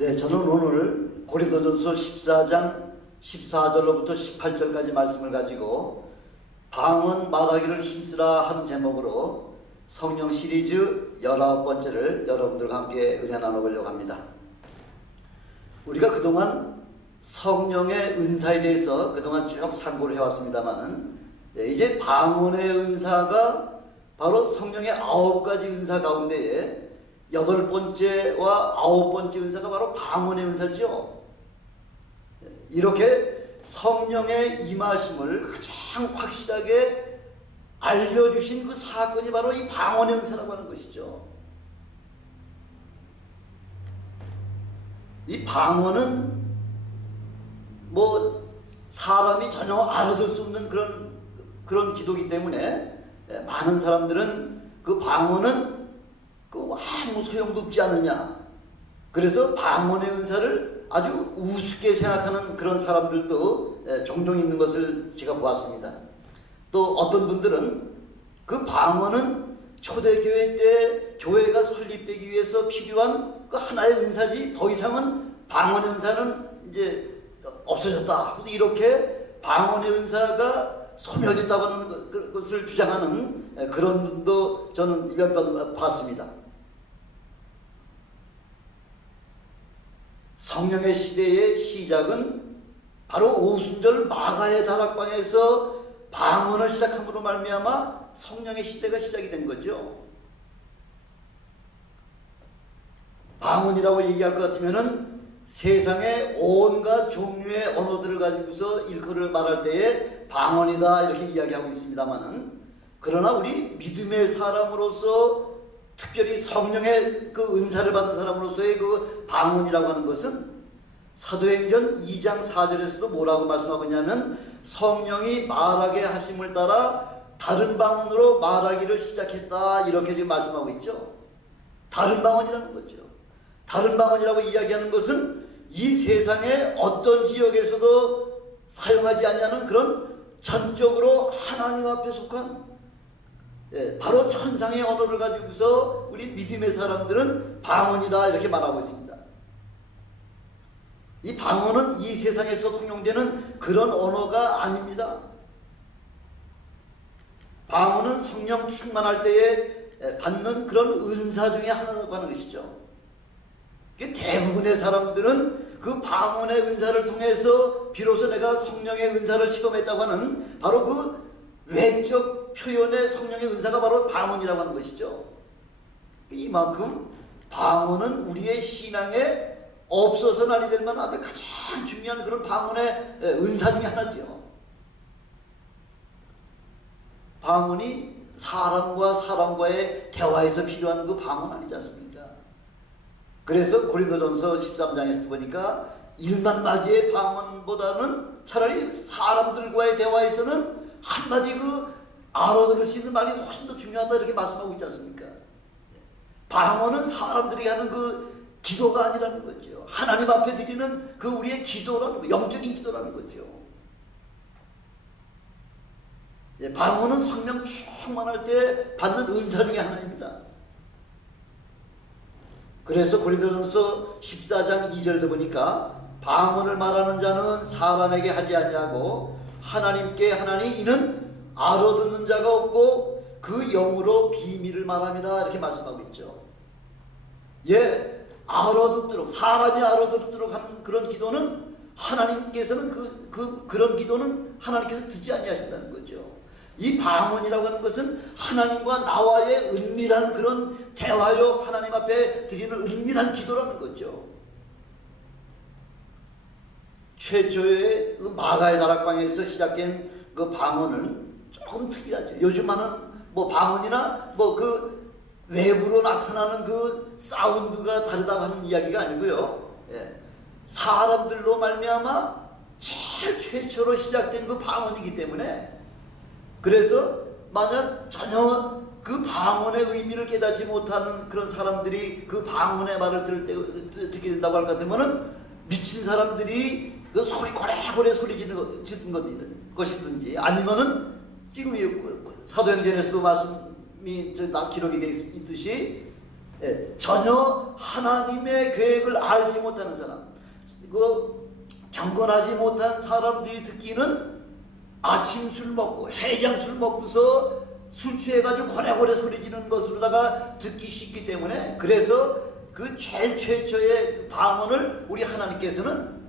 네, 저는 오늘 고린도전서 14장 14절로부터 18절까지 말씀을 가지고 방언 말하기를 힘쓰라 하는 제목으로 성령 시리즈 19번째를 여러분들과 함께 은혜 나눠보려고 합니다. 우리가 그동안 성령의 은사에 대해서 그동안 쭉 상고를 해왔습니다만은 이제 방언의 은사가 바로 성령의 9가지 은사 가운데에 8번째와 9번째 은사가 바로 방언의 은사죠. 이렇게 성령의 임하심을 가장 확실하게 알려주신 그 사건이 바로 이 방언의 은사라고 하는 것이죠. 이 방언은 뭐 사람이 전혀 알아들 수 없는 그런 기도이기 때문에 많은 사람들은 그 방언은 아무 소용도 없지 않느냐. 그래서 방언의 은사를 아주 우습게 생각하는 그런 사람들도 종종 있는 것을 제가 보았습니다. 또 어떤 분들은 그 방언은 초대교회 때 교회가 설립되기 위해서 필요한 그 하나의 은사지 더 이상은 방언의 은사는 이제 없어졌다. 이렇게 방언의 은사가 소멸했다고 하는 것을 주장하는 그런 분도 저는 몇 번 봤습니다. 성령의 시대의 시작은 바로 오순절 마가의 다락방에서 방언을 시작함으로 말미암아 성령의 시대가 시작이 된 거죠. 방언이라고 얘기할 것 같으면은 세상의 온갖 종류의 언어들을 가지고서 일컬을 말할 때에 방언이다 이렇게 이야기하고 있습니다만은, 그러나 우리 믿음의 사람으로서 특별히 성령의 그 은사를 받은 사람으로서의 그 방언이라고 하는 것은 사도행전 2장 4절에서도 뭐라고 말씀하고 있냐면, 성령이 말하게 하심을 따라 다른 방언으로 말하기를 시작했다 이렇게 지금 말씀하고 있죠. 다른 방언이라는 거죠. 다른 방언이라고 이야기하는 것은 이 세상의 어떤 지역에서도 사용하지 아니하는 그런 전적으로 하나님 앞에 속한 바로 천상의 언어를 가지고서 우리 믿음의 사람들은 방언이다 이렇게 말하고 있습니다. 이 방언은 이 세상에서 통용되는 그런 언어가 아닙니다. 방언은 성령 충만할 때에 받는 그런 은사 중에 하나라고 하는 것이죠. 대부분의 사람들은 그 방언의 은사를 통해서 비로소 내가 성령의 은사를 체험했다고 하는 바로 그 외적 표현의 성령의 은사가 바로 방언이라고 하는 것이죠. 이만큼 방언은 우리의 신앙에 없어서는 아니 될 만한 가장 중요한 그런 방언의 은사 중에 하나죠. 방언이 사람과 사람과의 대화에서 필요한 그 방언 아니지 않습니까? 그래서 고린도전서 13장에서 보니까 일만마디의 방언보다는 차라리 사람들과의 대화에서는 한마디 그 알아들을 수 있는 말이 훨씬 더 중요하다 이렇게 말씀하고 있지 않습니까? 방언은 사람들이 하는 그 기도가 아니라는 거죠. 하나님 앞에 드리는 그 우리의 기도라는 거, 영적인 기도라는 거죠. 방언은 성령 충만할 때 받는 은사 중에 하나입니다. 그래서 고린도전서 14장 2절도 보니까 방언을 말하는 자는 사람에게 하지 아니하고 하나님께 하나니 이는 알아듣는 자가 없고 그 영으로 비밀을 말함이라 이렇게 말씀하고 있죠. 알아듣도록, 사람이 알아듣도록 하는 그런 기도는 하나님께서는 그런 기도는 하나님께서 듣지 아니하신다는 거죠. 이 방언이라고 하는 것은 하나님과 나와의 은밀한 그런 대화요, 하나님 앞에 드리는 은밀한 기도라는 거죠. 최초의 그 마가의 다락방에서 시작된 그 방언은 조금 특이하죠. 요즘 하는 뭐 방언이나 뭐 그 외부로 나타나는 그 사운드가 다르다고 하는 이야기가 아니고요. 사람들로 말미암아 제일 최초로 시작된 그 방언이기 때문에, 그래서 만약 전혀 그 방언의 의미를 깨닫지 못하는 그런 사람들이 그 방언의 말을 듣게 된다고 할 것 같으면은 미친 사람들이 그 소리 고래고래 소리 지르는 것이든지, 아니면은 지금 사도행전에서도 말씀이 기록이 되어 있듯이 전혀 하나님의 계획을 알지 못하는 사람, 경건하지 못한 사람들이 듣기는 아침 술 먹고 해장 술 먹고서 술 취해가지고 고래고래 소리 지르는 것으로다가 듣기 쉽기 때문에, 그래서 그 최초의 방언을 우리 하나님께서는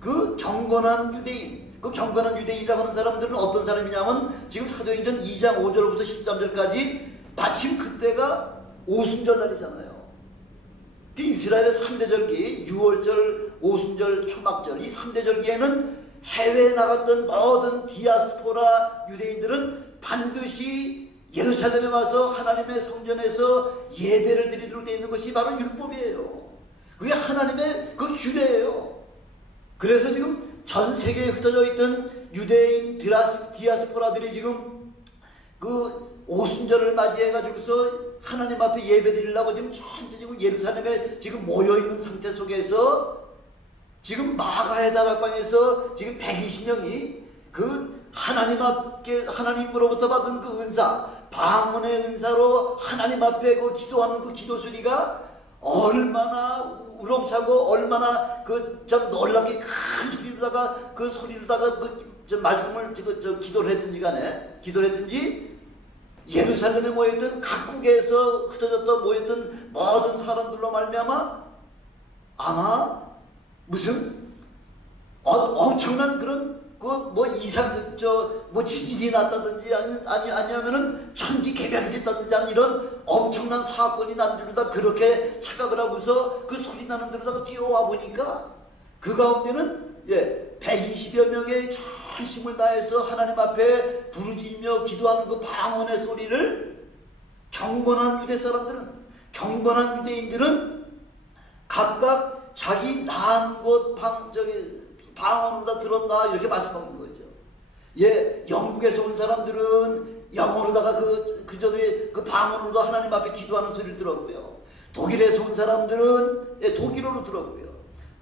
그 경건한 유대인, 그 경건한 유대인이라고 하는 사람들은 어떤 사람이냐면 지금 사도행전 2장 5절부터 13절까지 마침 그때가 오순절날이잖아요. 이스라엘의 3대 절기, 6월절, 오순절, 초막절, 이 3대 절기에는 해외에 나갔던 모든 디아스포라 유대인들은 반드시 예루살렘에 와서 하나님의 성전에서 예배를 드리도록 되어 있는 것이 바로 율법이에요. 그게 하나님의 그 규례예요. 그래서 지금 전 세계에 흩어져 있던 유대인 디아스포라들이 지금 그 오순절을 맞이해가지고서 하나님 앞에 예배 드리려고 지금 지금 예루살렘에 지금 모여있는 상태 속에서 지금 마가의 다락방에서 지금 120명이 그 하나님 앞에, 하나님으로부터 받은 그 은사, 방언의 은사로 하나님 앞에 그 기도하는 그 기도 소리가 얼마나 우렁차고 얼마나 그 좀 놀랍게 큰 소리로다가 그 소리로다가 그 좀 말씀을 기도를 했든지 간에 기도를 했든지 예루살렘에 모였던 각국에서 흩어졌던 모였던 모든 사람들로 말미암아 아마 무슨 엄청난 그런 뭐 이상 뭐 지진이 났다든지 아니하면은 천지 개벽이 됐다든지 하는 이런 엄청난 사건이 난 줄로다 그렇게 착각을 하고서 그 소리 나는 데로다가 뛰어와 보니까 그 가운데는 120여 명의 전심을 다해서 하나님 앞에 부르짖으며 기도하는 그 방언의 소리를 경건한 유대 사람들은, 경건한 유대인들은 각각 자기 난 곳 방언으로다 들었다 이렇게 말씀하는 거죠. 영국에서 온 사람들은 영어로다가 그저들이 그 방언으로도 하나님 앞에 기도하는 소리를 들었고요. 독일에서 온 사람들은 독일어로 들었고요.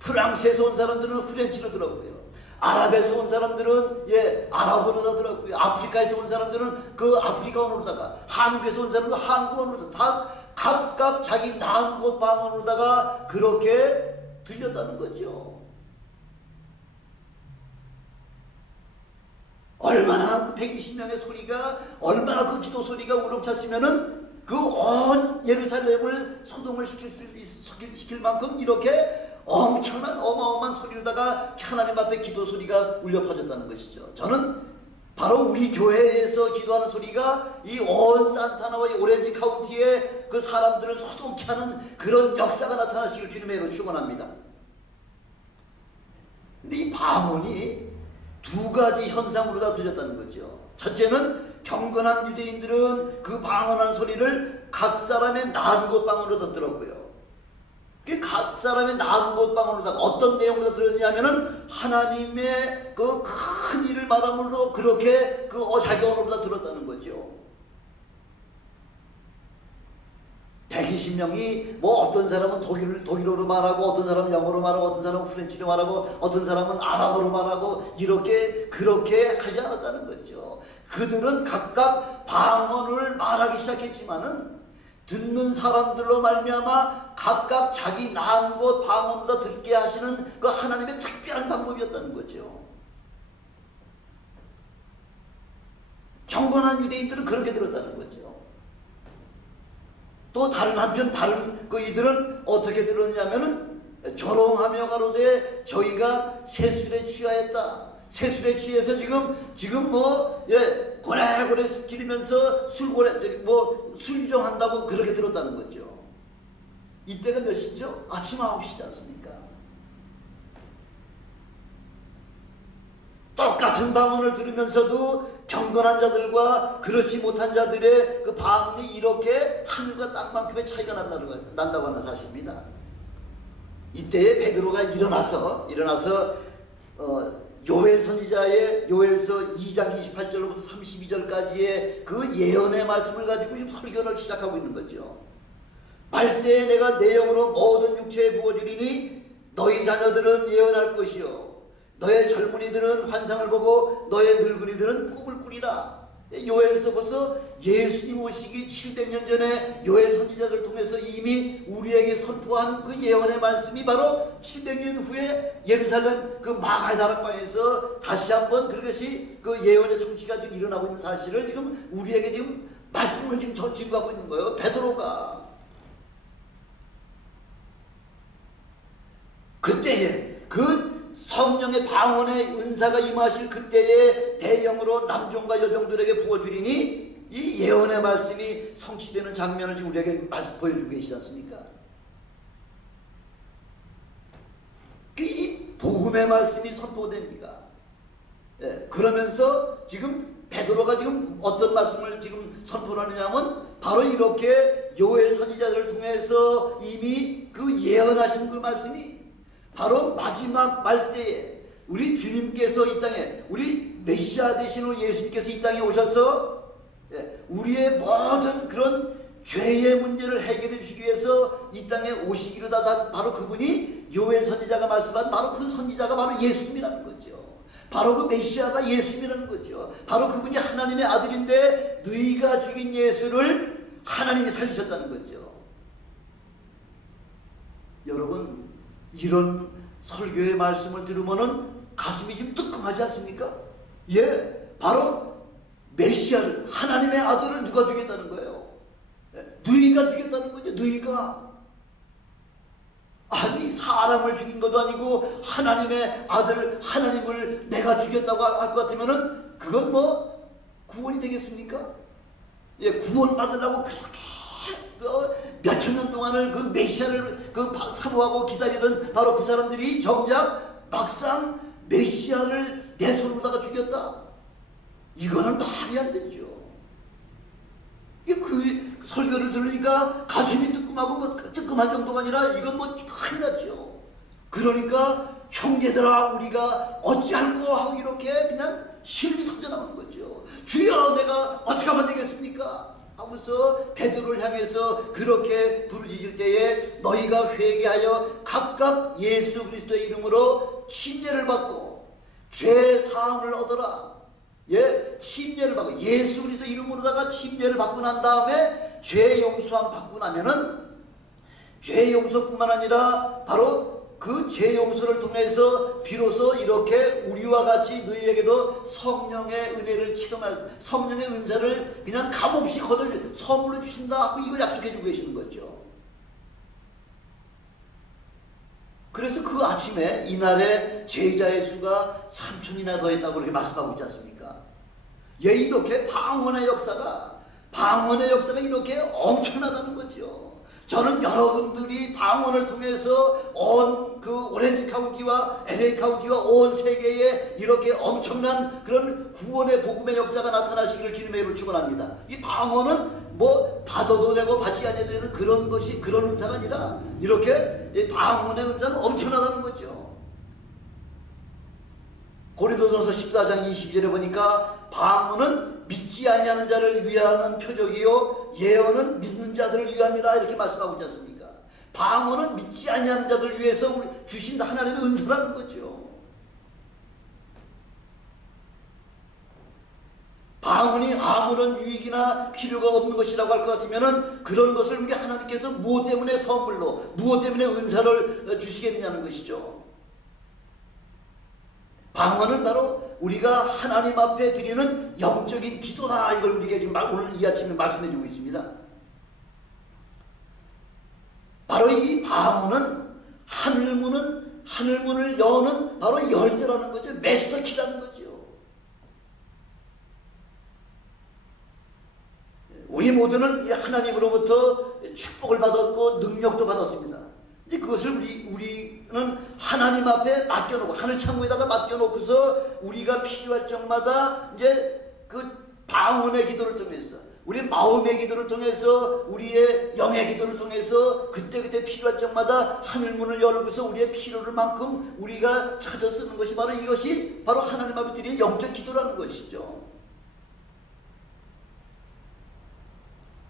프랑스에서 온 사람들은 프렌치로 들었고요. 아랍에서 온 사람들은 아랍어로다 들었고요. 아프리카에서 온 사람들은 그 아프리카어로다가, 한국에서 온 사람들은 한국어로다 다 각각 자기 난 곳 방언으로다가 그렇게 들렸다는 거죠. 얼마나 그 120명의 소리가, 얼마나 그 기도 소리가 우렁찼으면은 그 온 예루살렘을 소동을 시킬 만큼 이렇게 엄청난 어마어마한 소리로다가 하나님 앞에 기도 소리가 울려 퍼졌다는 것이죠. 저는 바로 우리 교회에서 기도하는 소리가 이 온 산타나와 이 오렌지 카운티의 그 사람들을 소동케 하는 그런 역사가 나타나시길 주님의 이름으로 축원합니다. 근데 이 방언이 두 가지 현상으로 다 들렸다는 거죠. 첫째는 경건한 유대인들은 그 방언한 소리를 각 사람의 나은 곳 방언으로 다 들었고요. 각 사람의 나은 곳 방언으로다가 어떤 내용으로 들었냐면은 하나님의 그 큰 일을 말함으로 그렇게 자기 언어로 다 들었다는 거죠. 120명이 뭐 어떤 사람은 독일어로 말하고 어떤 사람은 영어로 말하고 어떤 사람은 프렌치로 말하고 어떤 사람은 아랍어로 말하고 그렇게 하지 않았다는 거죠. 그들은 각각 방언을 말하기 시작했지만은 듣는 사람들로 말미암아 각각 자기 난 곳 방언으로 듣게 하시는 그 하나님의 특별한 방법이었다는 거죠. 경건한 유대인들은 그렇게 들었다는 거죠. 또 다른 한편 이들은 어떻게 들었냐면은 조롱하며 가로되 저희가 세술에 취하였다. 세술에 취해서 지금 고래고래 기르면서 술 유정한다고 그렇게 들었다는 거죠. 이때가 몇 시죠? 아침 9시지 않습니까? 똑같은 방언을 들으면서도 경건한 자들과 그렇지 못한 자들의 그 방언이 이렇게 하늘과 땅만큼의 차이가 난다고 하는 사실입니다. 이때에 베드로가 일어나서 요엘 선지자의 요엘서 2장 28절부터 32절까지의 그 예언의 말씀을 가지고 지금 설교를 시작하고 있는 거죠. 말세에 내가 내 영으로 모든 육체에 부어주리니 너희 자녀들은 예언할 것이요 너의 젊은이들은 환상을 보고 너의 늙은이들은 꿈을 꾸리라. 요엘서 벌써 예수님 오시기 700년 전에 요엘 선지자들을 통해서 이미 우리에게 선포한 그 예언의 말씀이 바로 700년 후에 예루살렘 그 마가의 다락방에서 다시 한번 그것이 그 예언의 성취가 지금 일어나고 있는 사실을 지금 우리에게 지금 말씀을 지금 전진하고 있는 거예요. 베드로가 그때에 그 성령의 방언의 은사가 임하실 그때에 대영으로 남종과 여종들에게 부어주리니 이 예언의 말씀이 성취되는 장면을 지금 우리에게 보여주고 계시지 않습니까? 이 복음의 말씀이 선포됩니다. 예, 그러면서 지금 베드로가 지금 어떤 말씀을 지금 선포하느냐면 바로 이렇게 요엘 선지자들을 통해서 이미 그 예언하신 그 말씀이 바로 마지막 말세에 우리 주님께서 이 땅에 우리 메시아 되시는 예수님께서 이 땅에 오셔서 우리의 모든 그런 죄의 문제를 해결해 주시기 위해서 이 땅에 오시기로 다 바로 그분이 요엘 선지자가 말씀한 바로 그 선지자가 바로 예수님이라는 거죠. 바로 그 메시아가 예수님이라는 거죠. 바로 그분이 하나님의 아들인데 너희가 죽인 예수를 하나님이 살리셨다는 거죠. 여러분 이런 설교의 말씀을 들으면은 가슴이 좀 뜨끔하지 않습니까? 예, 바로 메시아를 하나님의 아들을 누가 죽였다는 거예요? 너희가 죽였다는 거죠. 너희가 아니 사람을 죽인 것도 아니고 하나님의 아들 하나님을 내가 죽였다고 할 것 같으면은 그건 뭐 구원이 되겠습니까? 예, 구원 받으려고 그렇게 몇천 년 동안을 그 메시아를 그 사모하고 기다리던 바로 그 사람들이 정작 막상 메시아를 내 손으로다가 죽였다. 이거는 말이 안 되죠. 그 설교를 들으니까 가슴이 뜨끔하고 뭐 뜨끔한 정도가 아니라 이건 뭐 큰일 났죠. 그러니까 형제들아 우리가 어찌할꼬 하고 이렇게 그냥 실이 터져나오는 거죠. 주여 내가 어떻게 하면 되겠습니까? 하면서 베드로를 향해서 그렇게 부르짖을 때에 너희가 회개하여 각각 예수 그리스도의 이름으로 침례를 받고 죄 사함을 얻어라. 예, 침례를 받고 예수 그리스도 이름으로다가 침례를 받고 난 다음에 죄 용서함 받고 나면은 죄 용서뿐만 아니라 바로 그 죄 용서를 통해서 비로소 이렇게 우리와 같이 너희에게도 성령의 은혜를 체험할 성령의 은사를 그냥 값없이 거둘 선물로 주신다 하고 이걸 약속해 주고 계시는 거죠. 그래서 그 아침에 이날에 제자의 수가 3,000이나 더했다고 그렇게 말씀하고 있지 않습니까? 예, 이렇게 방언의 역사가 이렇게 엄청나다는 거죠. 저는 여러분들이 방언을 통해서 온 그 오렌지 카운티와 LA 카운티와 온 세계에 이렇게 엄청난 그런 구원의 복음의 역사가 나타나시기를 주님의 이름으로 축원합니다. 이 방언은 뭐 받아도 되고 받지 않아도 되는 그런 것이 그런 은사가 아니라 이렇게 이 방언의 은사는 엄청나다는 거죠. 고린도전서 14장 22절에 보니까 방언은 믿지 아니하는 자를 위하는 표적이요 예언은 믿는 자들을 위함이라 이렇게 말씀하고 있지 않습니까? 방언은 믿지 아니하는 자들을 위해서 우리 주신 하나님의 은사라는 거죠. 방언이 아무런 유익이나 필요가 없는 것이라고 할 것 같으면 그런 것을 우리 하나님께서 무엇 때문에 선물로 무엇 때문에 은사를 주시겠느냐는 것이죠. 방언은 바로 우리가 하나님 앞에 드리는 영적인 기도다. 이걸 우리에게 지금 오늘 이 아침에 말씀해 주고 있습니다. 바로 이 방언은 하늘문을 여는 바로 열쇠라는 거죠. 메스터 키라는 거죠. 우리 모두는 하나님으로부터 축복을 받았고 능력도 받았습니다. 이제 그것을 우리는 하나님 앞에 맡겨놓고 하늘 창고에다가 맡겨놓고서 우리가 필요할 적마다 이제 그 방언의 기도를 통해서 우리 마음의 기도를 통해서 우리의 영의 기도를 통해서 그때그때 필요할 적마다 하늘문을 열고서 우리의 필요를 만큼 우리가 찾아 쓰는 것이 바로 이것이 바로 하나님 앞에 드리는 영적 기도라는 것이죠.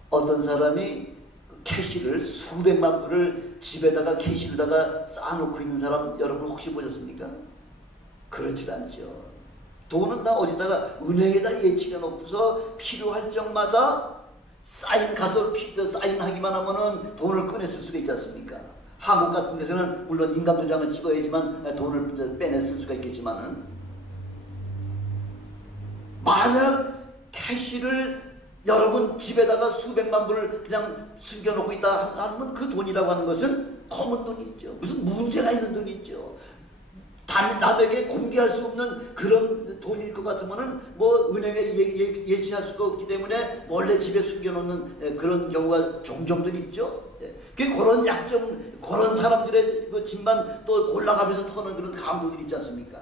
어떤 사람이 캐시를 수백만 불을 집에다가 캐시를다가 쌓아놓고 있는 사람 여러분 혹시 보셨습니까? 그렇지 않죠. 돈은 다 어디다가 은행에다 예치해 놓고서 필요할 적마다 가서 사인하기만 하면은 돈을 꺼냈을 수가 있지 않습니까? 한국 같은 데서는 물론 인감도장을 찍어야지만 돈을 빼냈을 수가 있겠지만은, 만약 캐시를 여러분 집에다가 수백만 불을 그냥 숨겨놓고 있다 하면 그 돈이라고 하는 것은 검은 돈이 있죠. 무슨 문제가 있는 돈이 있죠. 남에게 공개할 수 없는 그런 돈일 것 같으면은 뭐 은행에 예치할 수가 없기 때문에 몰래 집에 숨겨놓는 그런 경우가 종종들 있죠. 그런 약점, 그런 사람들의 그 집만 또 골라가면서 터는 그런 강도들이 있지 않습니까?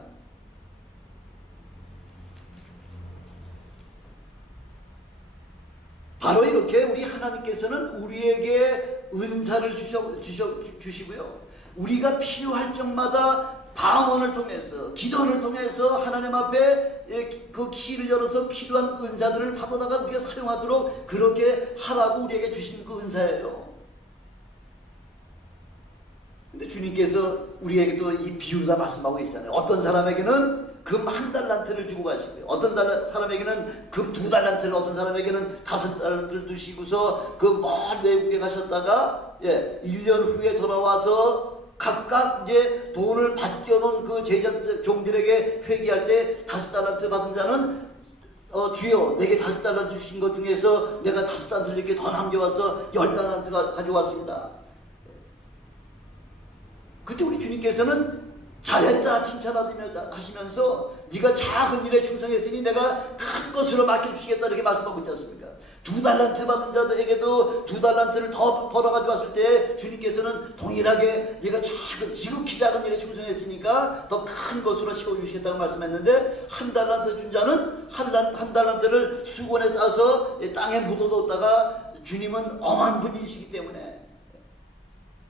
바로 이렇게 우리 하나님께서는 우리에게 은사를 주시고요. 우리가 필요할 적마다 방언을 통해서, 기도를 통해서 하나님 앞에 그 키를 열어서 필요한 은사들을 받아다가 우리가 사용하도록 그렇게 하라고 우리에게 주신 그 은사예요. 근데 주님께서 우리에게 또 이 비유로 다 말씀하고 계시잖아요. 어떤 사람에게는 금 1달란트를 주고 가시고요. 어떤 사람에게는 금 2달란트를, 어떤 사람에게는 5달란트를 주시고서 그 먼 외국에 가셨다가 1년 후에 돌아와서 각각 이제 돈을 받겨놓은 그 제자 종들에게 회개할 때 5달란트 받은 자는 주여 내게 5달란트 주신 것 중에서 내가 5달란트를 이렇게 더 남겨와서 10달란트가 가져왔습니다. 그때 우리 주님께서는 잘했다 칭찬하시면서 네가 작은 일에 충성했으니 내가 큰 것으로 맡겨주시겠다 이렇게 말씀하고 있지 않습니까? 2달란트 받은 자들에게도 2달란트를 더 벌어가지고 왔을 때 주님께서는 동일하게 네가 지극히 작은 일에 충성했으니까 더 큰 것으로 씌워주시겠다고 말씀했는데, 1달란트 준 자는 한 달란트를 수건에 싸서 땅에 묻어뒀다가 주님은 엄한 분이시기 때문에,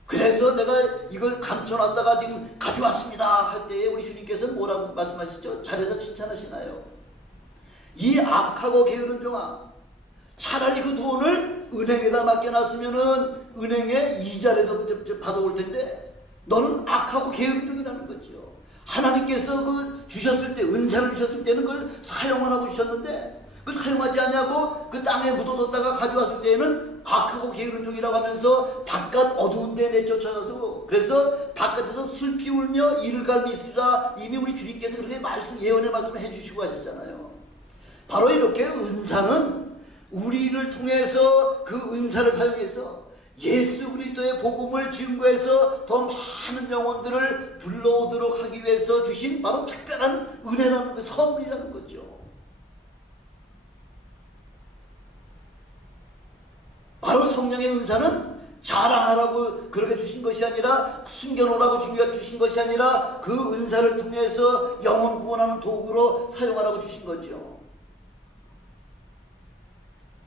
그래서 내가 이걸 감춰놨다가 지금 가져왔습니다 할 때에 우리 주님께서는 뭐라고 말씀하시죠? 잘해서 칭찬하시나요? 이 악하고 게으른 종아, 차라리 그 돈을 은행에다 맡겨놨으면은 은행에 이자라도 받아올 텐데 너는 악하고 게으른 종이라는 거죠. 하나님께서 그 주셨을 때, 은사를 주셨을 때는 그걸 사용하라고 주셨는데 그 사용하지 않냐고 그 땅에 묻어뒀다가 가져왔을 때에는 악하고 게으른 종이라고 하면서 바깥 어두운 데 내쫓아가서, 그래서 바깥에서 슬피 울며 이를 갈미 있으리라 이미 우리 주님께서 그렇게 예언의 말씀을 해주시고 하셨잖아요. 바로 이렇게 은사는 우리를 통해서 그 은사를 사용해서 예수 그리스도의 복음을 증거해서 더 많은 영혼들을 불러오도록 하기 위해서 주신 바로 특별한 은혜라는 거, 선물이라는 거죠. 바로 성령의 은사는 자랑하라고 그렇게 주신 것이 아니라, 숨겨놓으라고 주신 것이 아니라 그 은사를 통해서 영혼 구원하는 도구로 사용하라고 주신 거죠.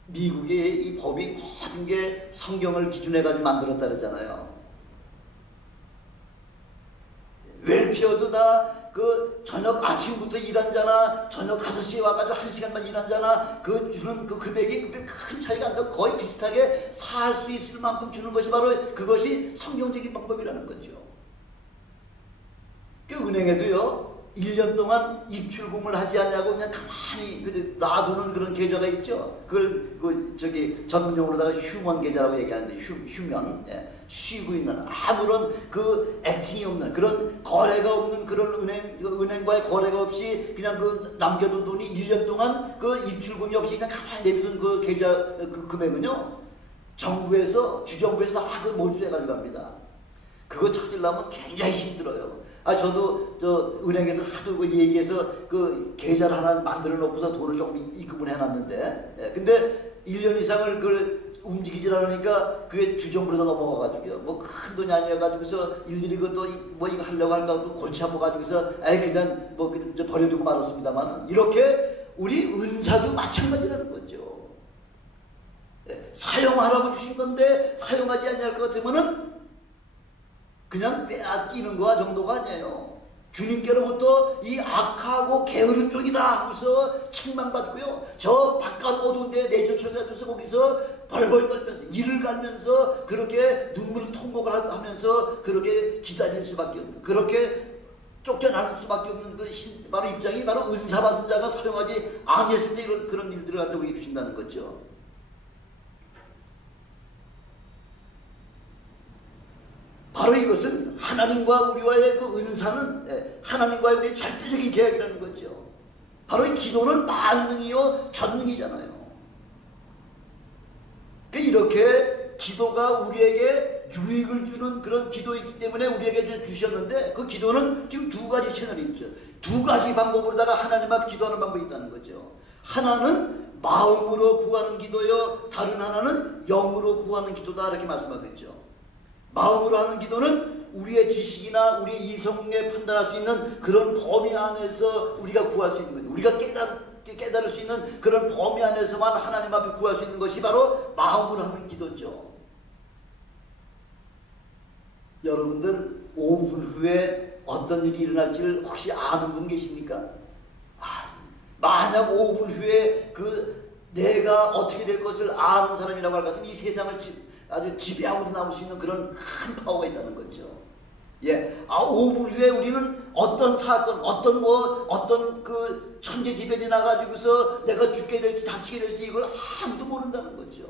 미국의 이 법이 모든 게 성경을 기준해가지고 만들었다 그러잖아요. 웰피어도 다 그 저녁 아침부터 일한 자나 저녁 5시에 와가지고 1시간만 일한 자나 그 주는 그 금액이 큰 차이가 안 나고 거의 비슷하게 살 수 있을 만큼 주는 것이 바로 그것이 성경적인 방법이라는 거죠. 그 은행에도요 1년 동안 입출금을 하지 않냐고 그냥 가만히 놔두는 그런 계좌가 있죠. 그걸 전문용어로다가 휴먼 계좌라고 얘기하는데, 휴면, 쉬고 있는 아무런 그 액팅이 없는, 그런 거래가 없는 그런 은행과의 거래가 없이 그냥 그 남겨둔 돈이 1년 동안 그 입출금이 없이 그냥 가만히 내비둔 그 계좌 그 금액은요, 정부에서, 주정부에서 다 그걸 몰수해가지고 갑니다. 그거 찾으려면 굉장히 힘들어요. 저도 은행에서 하도 그 얘기해서 그 계좌를 하나 만들어 놓고서 돈을 조금 입금을 해놨는데, 근데 1년 이상을 그걸 움직이질 않으니까 그게 주정부로 넘어가가지고요. 뭐 큰 돈이 아니어가지고서 일일이 그것도 뭐 이거 하려고 할까 골치 아파가지고서 그냥 뭐 버려두고 말았습니다만, 이렇게 우리 은사도 마찬가지라는 거죠. 사용하라고 주신 건데 사용하지 않을 것 같으면은 그냥 빼앗기는 거 정도가 아니에요. 주님께로부터 이 악하고 게으른 종이다 하고서 책망받고요, 저 바깥 어두운 데에 내쫓아가서 거기서 벌벌 떨면서 이를 갈면서 그렇게 눈물 통곡을 하면서 그렇게 기다릴 수밖에 없는, 그렇게 쫓겨나는 수밖에 없는 바로 입장이 바로 은사 받은 자가 사용하지 아니했을 때 그런 일들을 갖다 우리에게 주신다는 거죠. 바로 이것은 하나님과 우리와의 그 은사는 하나님과의 우리의 절대적인 계약이라는 거죠. 바로 이 기도는 만능이요 전능이잖아요. 이렇게 기도가 우리에게 유익을 주는 그런 기도이기 때문에 우리에게 주셨는데, 그 기도는 지금 두 가지 채널이 있죠. 두 가지 방법으로다가 하나님 앞 기도하는 방법이 있다는 거죠. 하나는 마음으로 구하는 기도요, 다른 하나는 영으로 구하는 기도다, 이렇게 말씀하겠죠. 마음으로 하는 기도는 우리의 지식이나 우리의 이성에 판단할 수 있는 그런 범위 안에서 우리가 구할 수 있는 거죠. 우리가 깨달을 수 있는 그런 범위 안에서만 하나님 앞에 구할 수 있는 것이 바로 마음으로 하는 기도죠. 여러분들 5분 후에 어떤 일이 일어날지를 혹시 아는 분 계십니까? 만약 5분 후에 내가 어떻게 될 것을 아는 사람이라고 할 것 같으면 이 세상을 아주 지배하고 남을 수 있는 그런 큰 파워가 있다는 거죠. 5분 후에 우리는 어떤 사건, 어떤 그 천재지변이 나가지고서 내가 죽게 될지 다치게 될지 이걸 아무도 모른다는 거죠.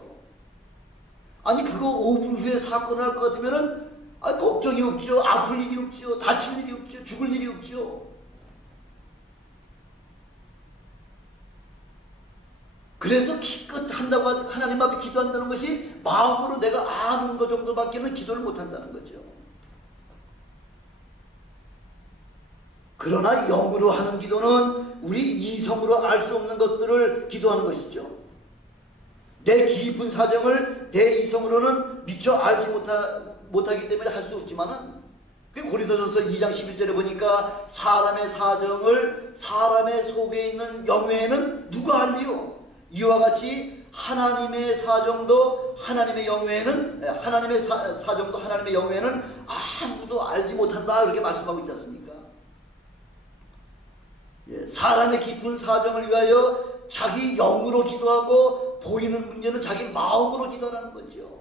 아니, 그거 5분 후에 사건을 할 것 같으면은 걱정이 없죠. 아플 일이 없죠. 다칠 일이 없죠. 죽을 일이 없죠. 그래서 기껏 한다고 하나님 앞에 기도한다는 것이 마음으로 내가 아는 것 정도밖에는 기도를 못한다는 거죠. 그러나 영으로 하는 기도는 우리 이성으로 알 수 없는 것들을 기도하는 것이죠. 내 깊은 사정을 내 이성으로는 미처 알지 못하기 때문에 할 수 없지만은, 고린도전서 2장 11절에 보니까 사람의 사정을 사람의 속에 있는 영외에는 누가 알리요? 이와 같이 하나님의 사정도 하나님의 영외에는, 하나님의 사정도 하나님의 영외에는 아무도 알지 못한다, 그렇게 말씀하고 있지 않습니까? 사람의 깊은 사정을 위하여 자기 영으로 기도하고 보이는 문제는 자기 마음으로 기도하는 거죠.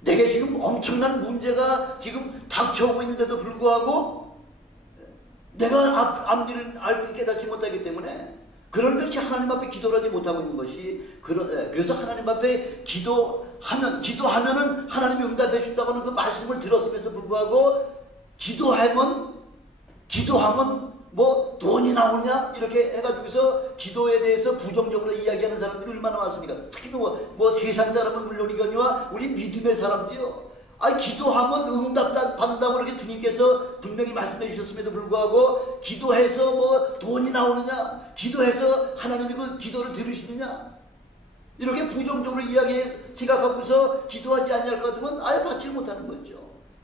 내게 지금 엄청난 문제가 지금 닥쳐오고 있는데도 불구하고 내가 앞일을 깨닫지 못하기 때문에, 그런 것이 하나님 앞에 기도를 하지 못하고 있는 것이, 그래서 하나님 앞에 기도하면은 하나님이 응답해 준다고 하는 그 말씀을 들었음에도 불구하고 기도하면 뭐 돈이 나오냐 이렇게 해가지고서 기도에 대해서 부정적으로 이야기하는 사람들이 얼마나 많습니까? 특히 뭐 세상 사람은 물론이거니와 우리 믿음의 사람도요. 기도하면 응답 받는다고 그렇게 주님께서 분명히 말씀해 주셨음에도 불구하고 기도해서 뭐 돈이 나오느냐, 기도해서 하나님이 그 기도를 들으시느냐, 이렇게 부정적으로 생각하고서 기도하지 아니할 것 같으면 아예 받지 못하는 거죠.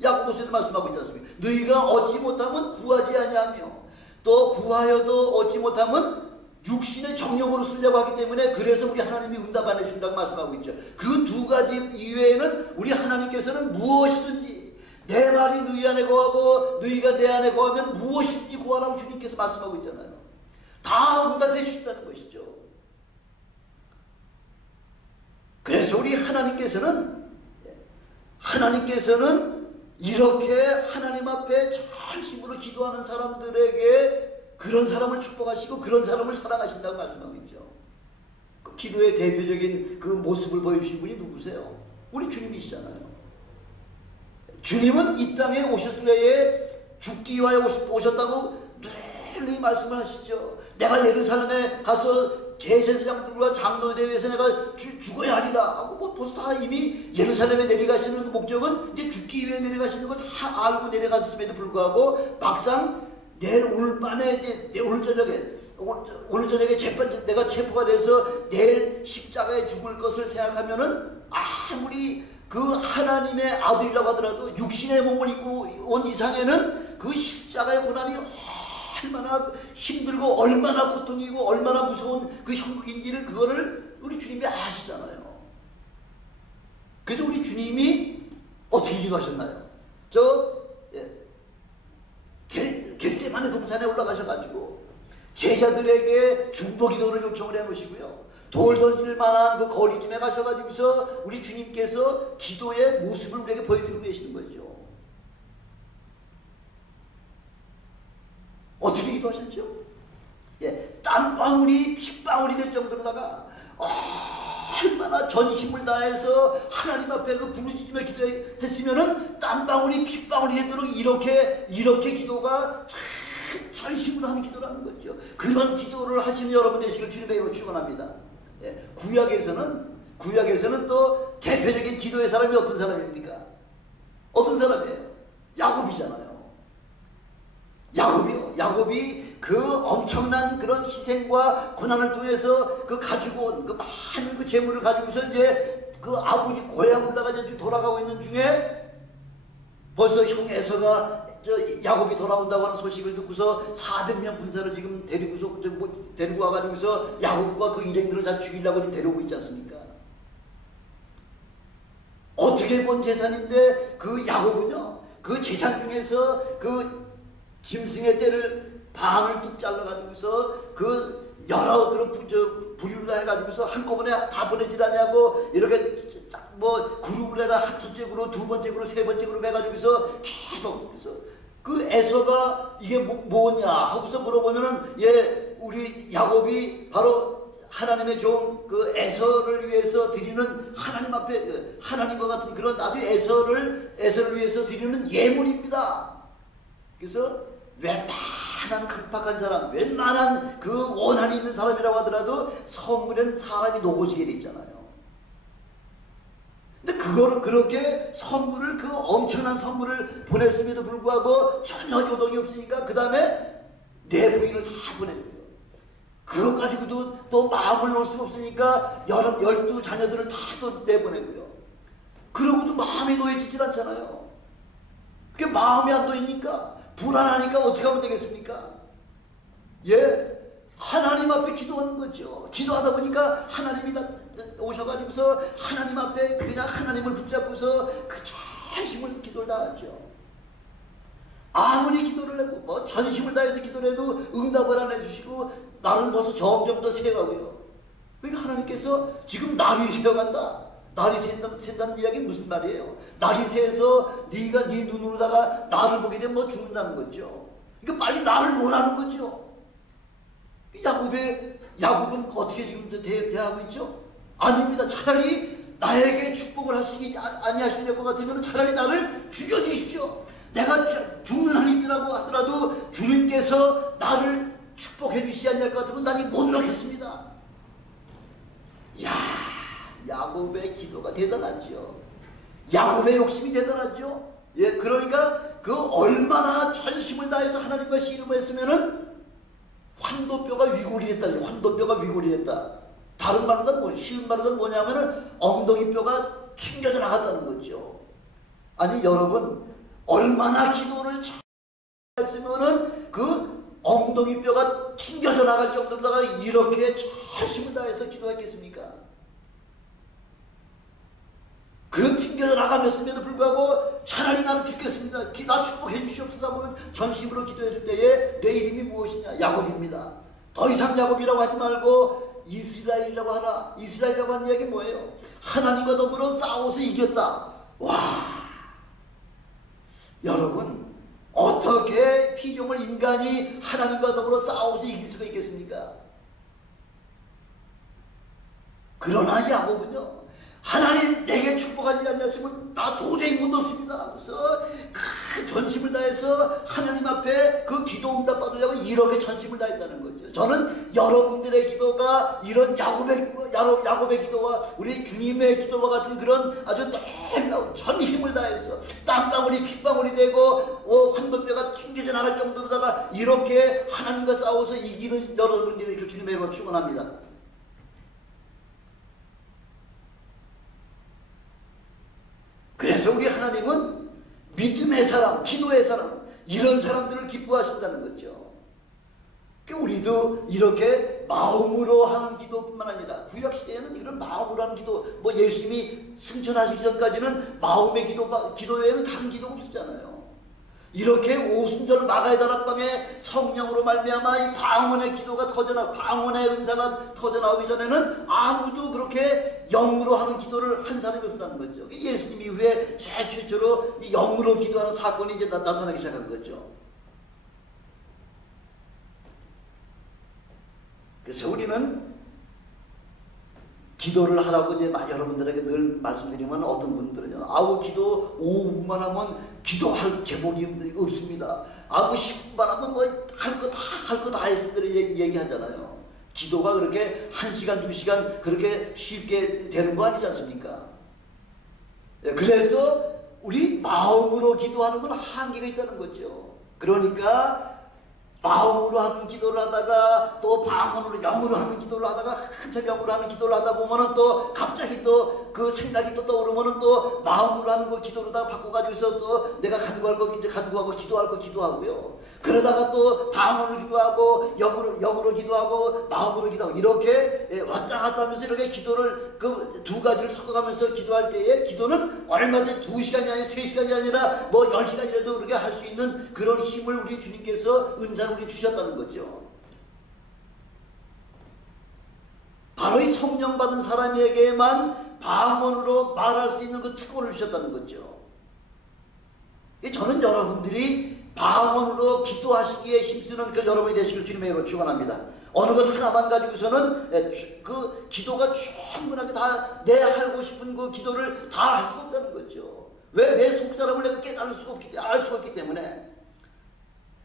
야고보서에도 말씀하고 있지 않습니까? 너희가 얻지 못하면 구하지 아니하며, 또 구하여도 얻지 못하면 육신의 정욕으로 쓰려고 하기 때문에, 그래서 우리 하나님이 응답 안 해준다고 말씀하고 있죠. 그 두 가지 이외에는 우리 하나님께서는 무엇이든지, 내 말이 너희 안에 거하고 너희가 내 안에 거하면 무엇이든지 구하라고 주님께서 말씀하고 있잖아요. 다 응답해 주신다는 것이죠. 그래서 우리 하나님께서는 이렇게 하나님 앞에 전심으로 기도하는 사람들에게 그런 사람을 축복하시고 그런 사람을 사랑하신다고 말씀하고 있죠. 그 기도의 대표적인 그 모습을 보여주신 분이 누구세요? 우리 주님이시잖아요. 주님은 이 땅에 오셨을 때에 죽기 위하여 오셨다고 늘 말씀을 하시죠. 내가 예루살렘에 가서 대제사장들과 장로대회에서 내가 죽어야 하리라 하고, 뭐 벌써 다 이미 예루살렘에 내려가시는 그 목적은 이제 죽기 위해 내려가시는 걸 다 알고 내려갔음에도 불구하고, 막상 오늘 밤에 오늘 저녁에 내가 체포가 돼서 내일 십자가에 죽을 것을 생각하면은, 아무리 그 하나님의 아들이라고 하더라도 육신의 몸을 입고 온 이상에는 그 십자가의 고난이 얼마나 힘들고 얼마나 고통이고 얼마나 무서운 그 형국인지를, 그거를 우리 주님이 아시잖아요. 그래서 우리 주님이 어떻게 기도하셨나요? 겟세마네 동산에 올라가셔가지고 제자들에게 중보 기도를 요청을 해 놓으시고요. 돌 던질 만한 그 거리쯤에 가셔가지고서 우리 주님께서 기도의 모습을 우리에게 보여주고 계시는 거죠. 어떻게 기도하셨죠? 예, 땀방울이 핏방울이 될 정도로다가 얼마나 전심을 다해서 하나님 앞에 그 부르짖으며 기도했으면은 땀방울이 핏방울이 되도록 이렇게 기도가 참 전심으로 하는 기도라는 거죠. 그런 기도를 하시는 여러분 되시길 주님의 이름으로 축원합니다. 예, 구약에서는 또 대표적인 기도의 사람이 어떤 사람입니까? 어떤 사람이에요? 야곱이잖아요. 야곱이 그 엄청난 그런 희생과 고난을 통해서 그 가지고 온 그 많은 그 재물을 가지고서 이제 그 아버지 고향 올라가서 돌아가고 있는 중에 벌써 형 에서가 야곱이 돌아온다고 하는 소식을 듣고서 400명 군사를 지금 데리고 와가지고서 야곱과 그 일행들을 다 죽이려고 지금 데려오고 있지 않습니까? 어떻게 본 재산인데 그 야곱은요, 그 재산 중에서 그 짐승의 떼를 방을 뚝 잘라가지고서 그 여러 그런 부류를 해가지고서 한꺼번에 다 보내질 않냐고 이렇게 뭐 그룹을 해가 첫째 그룹, 두 번째 그룹, 세 번째 그룹 해가지고서 계속 그래서 그 에서가 이게 뭐냐 하고서 물어보면은 예, 우리 야곱이 바로 하나님의 종 그 에서를 위해서 드리는 하나님 앞에 하나님과 같은 그런 아주 에서를 위해서 드리는 예물입니다. 그래서 웬만한 강팍한 사람, 웬만한 그 원한이 있는 사람이라고 하더라도 선물엔 사람이 노고지게 돼 있잖아요. 근데 그거를 그렇게 선물을 그 엄청난 선물을 보냈음에도 불구하고 전혀 요동이 없으니까 그 다음에 내 부인을 다 보내고요. 그것 가지고도 또 마음을 놓을 수가 없으니까 12자녀들을 다 또 내보내고요. 그러고도 마음이 놓여지질 않잖아요. 그게 마음이 안 놓이니까 불안하니까 어떻게 하면 되겠습니까? 예, 하나님 앞에 기도하는 거죠. 기도하다 보니까 하나님이 오셔가지고서 하나님 앞에 그냥 하나님을 붙잡고서 그 전심을 기도를 다하죠. 아무리 기도를 해도 뭐 전심을 다해서 기도를 해도 응답을 안 해주시고 나는 벌써 점점 더 세가고요. 그러니까 하나님께서 지금 날이 새어간다. 날이 샌다는 이야기 무슨 말이에요? 날이 새서 네가 네 눈으로다가 나를 보게 되면 뭐 죽는다는 거죠. 그러니까 빨리 나를 원하는 거죠. 야곱은 어떻게 지금 대하고 있죠? 아닙니다. 차라리 나에게 축복을 하시기 아니하실 것 같으면 차라리 나를 죽여주십시오. 내가 죽는 한이 있더라고 하더라도 주님께서 나를 축복해 주시지 않을 것 같으면 난 못 놓겠습니다. 이야, 야곱의 기도가 대단하죠. 야곱의 욕심이 대단하죠. 예, 그러니까 그 얼마나 전심을 다해서 하나님과 씨름을 했으면은 환도뼈가 위골이 됐다. 환도뼈가 위골이 됐다. 다른 말로는 쉬운 말로는 뭐냐면은 엉덩이뼈가 튕겨져 나갔다는 거죠. 아니 여러분 얼마나 기도를 했으면은 그 엉덩이뼈가 튕겨져 나갈 정도로다가 이렇게 전심을 다해서 기도했겠습니까? 그 튕겨져 나가면서도 불구하고 차라리 나는 죽겠습니다. 나 축복해 주시옵소서 하고 전심으로 기도했을 때에 내 이름이 무엇이냐? 야곱입니다. 더 이상 야곱이라고 하지 말고 이스라엘이라고 하라. 이스라엘이라고 하는 이야기 뭐예요? 하나님과 더불어 싸워서 이겼다. 와, 여러분 어떻게 피조물 인간이 하나님과 더불어 싸워서 이길 수가 있겠습니까? 그러나 야곱은요, 하나님 내게 축복하지 않으시면 나 도저히 못 얻습니다. 그래서 그 전심을 다해서 하나님 앞에 그 기도 응답 받으려고 이렇게 전심을 다했다는 거죠. 저는 여러분들의 기도가 이런 야곱의 기도와 우리 주님의 기도와 같은 그런 아주 놀라운 전 힘을 다해서 땀방울이 핏방울이 되고 환도뼈가 튕겨져 나갈 정도로다가 이렇게 하나님과 싸워서 이기는 여러분들의 주님의 이름으로 축원합니다. 그래서 우리 하나님은 믿음의 사람, 기도의 사람, 이런 사람들을 기뻐하신다는 거죠. 우리도 이렇게 마음으로 하는 기도뿐만 아니라 구약시대에는 이런 마음으로 하는 기도, 뭐 예수님이 승천하시기 전까지는 마음의 기도 외에는 다른 기도가 없었잖아요. 이렇게 오순절 마가의 다락방에 성령으로 말미암아 이 방언의 기도가 터져나오고 방언의 은사가 터져나오기 전에는 아무도 그렇게 영으로 하는 기도를 한 사람이 없다는 거죠. 예수님 이후에 최초로 이 영으로 기도하는 사건이 이제 나타나기 시작한 거죠. 그래서 우리는 기도를 하라고 이제 여러분들에게 늘 말씀드리면 어떤 분들은요, 아우 기도 5분만 하면 기도할 제목이 없습니다. 아우 10분만 하면 뭐 할 거 다 했음들이 얘기하잖아요. 기도가 그렇게 1시간 2시간 그렇게 쉽게 되는 거 아니지 않습니까? 그래서 우리 마음으로 기도하는 건 한계가 있다는 거죠. 그러니까 마음으로 하는 기도를 하다가 또 방언으로 영으로 하는 기도를 하다가 한참 영으로 하는 기도를 하다 보면은 또 갑자기 또 그 생각이 또 떠오르면은 또 마음으로 하는 거 기도로다가 바꿔가지고서 또 내가 간구할 거 이제 간구하고 기도할 거 기도하고요. 그러다가 또 방언으로 기도하고 영으로 기도하고 마음으로 기도하고 이렇게 왔다 갔다 하면서 이렇게 기도를 그 두 가지를 섞어가면서 기도할 때에 기도는 얼마든지 2시간이 아니라 3시간이 아니라 뭐 10시간이라도 그렇게 할 수 있는 그런 힘을 우리 주님께서 은사를 우리 주셨다는 거죠. 바로 이 성령 받은 사람에게만 방언으로 말할 수 있는 그 특권을 주셨다는 거죠. 저는 여러분들이 방언으로 기도하시기에 힘쓰는 그 여러분이 되시길 주님의 이름으로 축원합니다. 어느 것 하나만 가지고서는 그 기도가 충분하게 다 내 하고 싶은 그 기도를 다 할 수가 없다는 거죠. 왜? 내 속사람을 내가 깨달을 수가 알 수가 없기 때문에.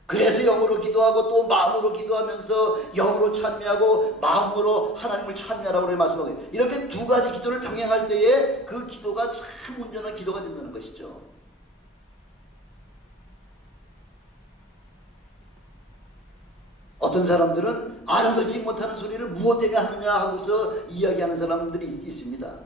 그래서 영으로 기도하고 또 마음으로 기도하면서 영으로 찬미하고 마음으로 하나님을 찬미하라고 그래 말씀하고 이렇게 두 가지 기도를 병행할 때에 그 기도가 참 온전한 기도가 된다는 것이죠. 어떤 사람들은 알아듣지 못하는 소리를 무엇 때문에 하느냐 하고서 이야기하는 사람들이 있습니다.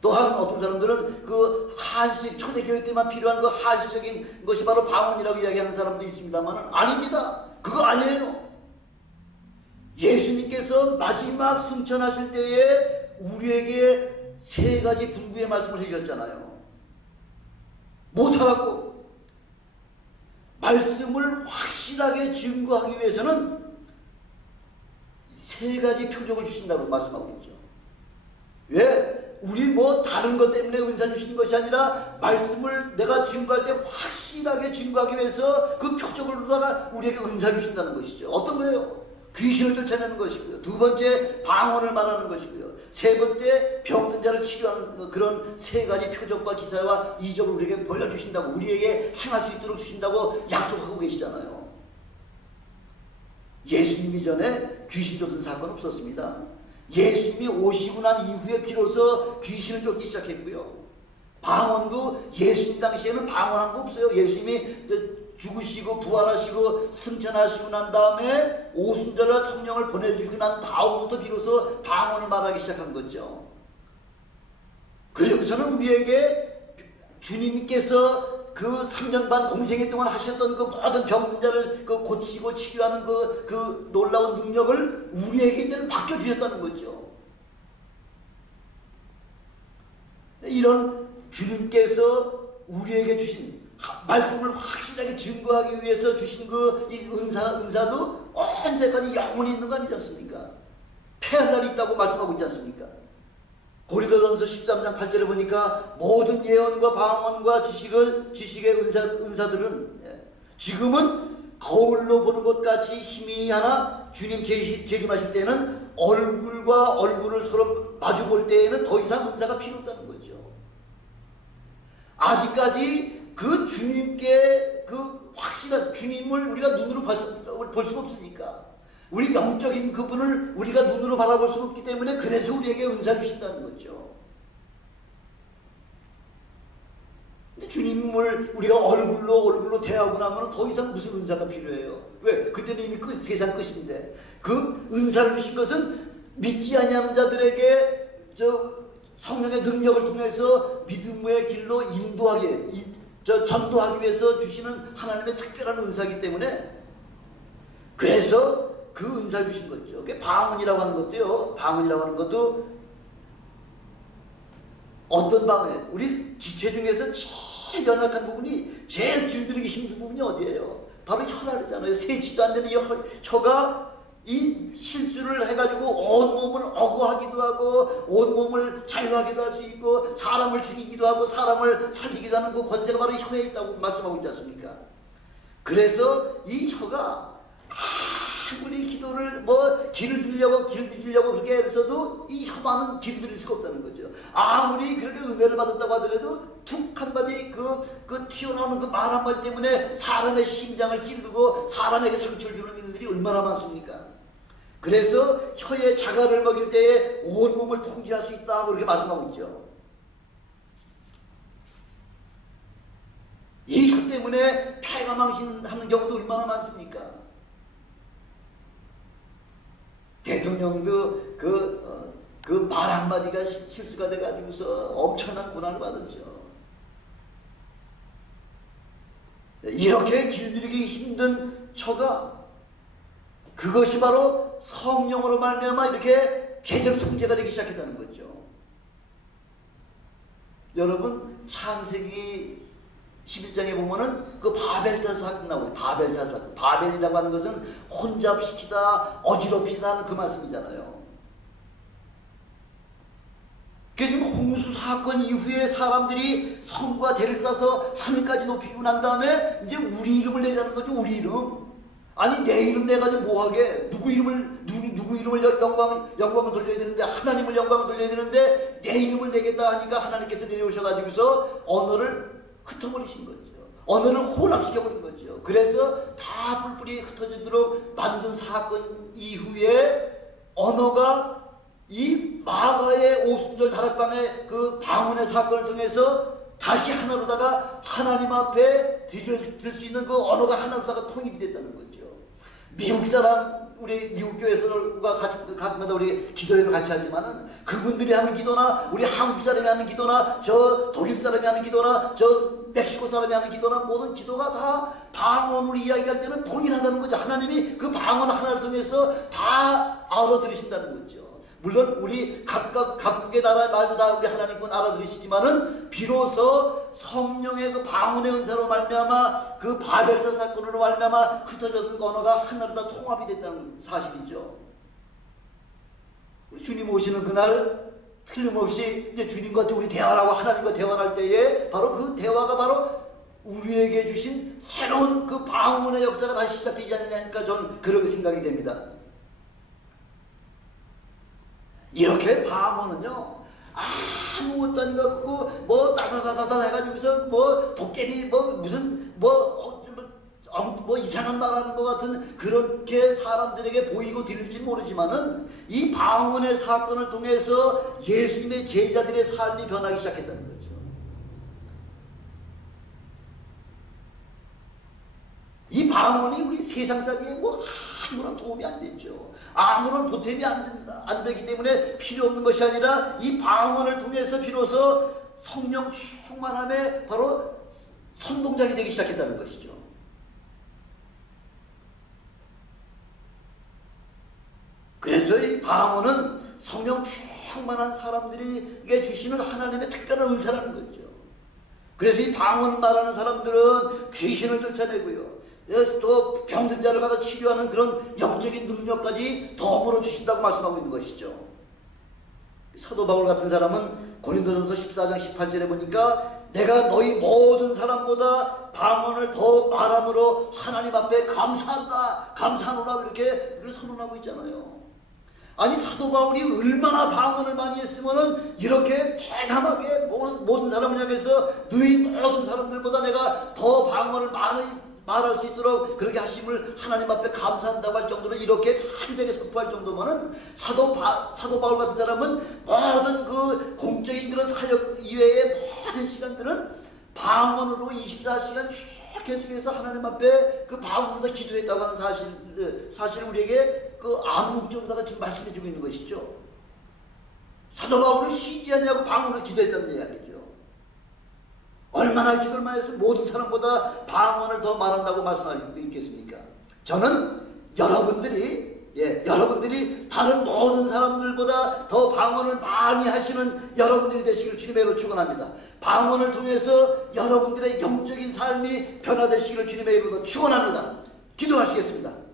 또한 어떤 사람들은 그 한식 초대교회 때만 필요한 그 한시적인 것이 바로 방언이라고 이야기하는 사람도 있습니다만 아닙니다. 그거 아니에요. 예수님께서 마지막 승천하실 때에 우리에게 3가지 분부의 말씀을 해주셨잖아요. 못하라고. 말씀을 확실하게 증거하기 위해서는 3가지 표적을 주신다고 말씀하고 있죠. 왜? 우리 뭐 다른 것 때문에 은사 주시는 것이 아니라 말씀을 내가 증거할 때 확실하게 증거하기 위해서 그 표적으로다가 우리에게 은사 주신다는 것이죠. 어떤 거예요? 귀신을 쫓아내는 것이고요. 2번째 방언을 말하는 것이고요. 3번째 병든 자를 치료하는 그런 3가지 표적과 기사와 이적을 우리에게 보여주신다고 우리에게 행할 수 있도록 주신다고 약속하고 계시잖아요. 예수님 이전에 귀신 쫓은 사건 없었습니다. 예수님이 오시고 난 이후에 비로소 귀신을 쫓기 시작했고요. 방언도 예수님 당시에는 방언한 거 없어요. 예수님이 죽으시고 부활하시고 승천하시고 난 다음에 오순절날 성령을 보내주시고 난 다음부터 비로소 방언을 말하기 시작한 거죠. 그리고서는 우리에게 주님께서 그 3년 반 공생애 동안 하셨던 그 모든 병든 자를 그 고치고 치료하는 그 놀라운 능력을 우리에게 이제는 맡겨주셨다는 거죠. 이런 주님께서 우리에게 주신 말씀을 확실하게 증거하기 위해서 주신 이 은사도 언제까지 영원히 있는 거 아니지 않습니까? 패할 날이 있다고 말씀하고 있지 않습니까? 고린도전서 13장 8절에 보니까 모든 예언과 방언과 지식의 은사들은 지금은 거울로 보는 것 같이 희미하나 주님 재림하실 때는 얼굴과 얼굴을 서로 마주 볼 때에는 더 이상 은사가 필요 없다는 거죠. 아직까지 그 주님께 그 확실한 주님을 우리가 눈으로 볼 수가 없으니까 우리 영적인 그분을 우리가 눈으로 바라볼 수 없기 때문에 그래서 우리에게 은사를 주신다는 거죠. 근데 주님을 우리가 얼굴로 대하고 나면 더 이상 무슨 은사가 필요해요? 왜? 그때는 이미 세상 끝인데 그 은사를 주신 것은 믿지 아니하는 자들에게 성령의 능력을 통해서 믿음의 길로 전도하기 위해서 주시는 하나님의 특별한 은사이기 때문에 그래서 그 은사를 주신 거죠. 방언이라고 하는 것도요. 방언이라고 하는 것도 어떤 방언이에요? 우리 지체 중에서 제일 연약한 부분이, 제일 길들이기 힘든 부분이 어디예요? 바로 혀라잖아요. 세지도 안 되는 이 혀가 이 실수를 해가지고 온몸을 억울하기도 하고 온몸을 자유하기도 할 수 있고 사람을 죽이기도 하고 사람을 살리기도 하는 그 권세가 바로 혀에 있다고 말씀하고 있지 않습니까? 그래서 이 혀가 아무리 기도를 길들이려고 그렇게 해서도 이 혀만은 길들일 수가 없다는 거죠. 아무리 그렇게 은혜를 받았다고 하더라도 툭 한마디 그 튀어나오는 그 말 한마디 때문에 사람의 심장을 찌르고 사람에게 상처를 주는 일들이 얼마나 많습니까? 그래서 혀에 자갈을 먹일 때에 온몸을 통제할 수 있다고 그렇게 말씀하고 있죠. 이 혀 때문에 폐가 망신하는 경우도 얼마나 많습니까? 대통령도 그 말 한마디가 실수가 돼가지고서 엄청난 고난을 받았죠. 이렇게 길들이기 힘든 혀가, 그것이 바로 성령으로 말미암아 이렇게 제대로 통제가 되기 시작했다는 거죠. 여러분, 창세기 11장에 보면은 그 바벨탑 사건 나오고, 바벨탑 사건. 바벨이라고 하는 것은 혼잡시키다, 어지럽히다 하는 그 말씀이잖아요. 그래서 지금 홍수 사건 이후에 사람들이 성과 대를 쌓아서 하늘까지 높이고 난 다음에 이제 우리 이름을 내자는 거죠. 우리 이름. 아니, 내 이름 내가지고 뭐하게? 누구 이름을 영광을 돌려야 되는데, 하나님을 영광을 돌려야 되는데 내 이름을 내겠다 하니까 하나님께서 내려오셔가지고서 언어를 흩어버리신 거죠. 언어를 혼합시켜버린 거죠. 그래서 다 뿔뿔이 흩어지도록 만든 사건 이후에 언어가 이 마가의 오순절 다락방의 그 방언의 사건을 통해서 다시 하나로다가 하나님 앞에 드릴 수 있는 그 언어가 하나로다가 통일이 됐다는 거죠. 미국 사람, 우리 미국 교회에서가 가끔마다 우리 기도회를 같이 하지만은 그분들이 하는 기도나 우리 한국 사람이 하는 기도나 저 독일 사람이 하는 기도나 저 멕시코 사람이 하는 기도나 모든 기도가 다 방언으로 이야기할 때는 동일하다는 거죠. 하나님이 그 방언 하나를 통해서 다 알아들으신다는 거죠. 물론 우리 각국의 나라의 말도 다 우리 하나님은 알아들으시지만은 비로소 성령의 그 방언의 은사로 말미암아 그 바벨탑 사건으로 말미암아 흩어졌던 언어가 하나로 다 통합이 됐다는 사실이죠. 우리 주님 오시는 그날 틀림없이 이제 주님과 우리 대화하고 하나님과 대화할 때에 바로 그 대화가 바로 우리에게 주신 새로운 그 방언의 역사가 다시 시작되지 않느냐니까 저는 그렇게 생각이 됩니다. 이렇게 방언은요, 아무것도 아닌 것 같고, 따다다다다 해가지고서, 도깨비, 이상한 말 하는 것 같은, 그렇게 사람들에게 보이고 들릴지 모르지만은, 이 방언의 사건을 통해서 예수님의 제자들의 삶이 변하기 시작했다는 거죠. 이 방언이 우리 세상 살기에 아무런 도움이 안 되죠. 아무런 보탬이 안 되기 때문에 필요 없는 것이 아니라 이 방언을 통해서 비로소 성령 충만함에 바로 선동작이 되기 시작했다는 것이죠. 그래서 이 방언은 성령 충만한 사람들에게 주시는 하나님의 특별한 은사라는 거죠. 그래서 이 방언 말하는 사람들은 귀신을 쫓아내고요, 또 병든 자를 가서 치료하는 그런 영적인 능력까지 덤으로 주신다고 말씀하고 있는 것이죠. 사도 바울 같은 사람은 고린도전서 14장 18절에 보니까 내가 너희 모든 사람보다 방언을 더 말함으로 하나님 앞에 감사한다, 감사하노라 이렇게 선언하고 있잖아요. 아니, 사도 바울이 얼마나 방언을 많이 했으면은 이렇게 대담하게 모든 사람을 향해서 너희 모든 사람들보다 내가 더 방언을 많이 말할 수 있도록 그렇게 하심을 하나님 앞에 감사한다고 할 정도로 이렇게 힘들게 선포할 정도면은 사도 바울 같은 사람은 모든 그 공적인 그런 사역 이외의 모든 시간들은 방언으로 24시간 쭉 계속해서 하나님 앞에 그 방언으로 기도했다고 하는 사실을 우리에게 그 암묵적으로다가 지금 말씀해 주고 있는 것이죠. 사도 바울은 쉬지 않냐고 방언으로 기도했다는 이야기죠. 얼마나 기도를 많이 해서 모든 사람보다 방언을 더 말한다고 말씀하시고 있겠습니까? 저는 여러분들이 여러분들이 다른 모든 사람들보다 더 방언을 많이 하시는 여러분들이 되시길 주님의 이름으로 축원합니다. 방언을 통해서 여러분들의 영적인 삶이 변화되시기를 주님의 이름으로 축원합니다. 기도하시겠습니다.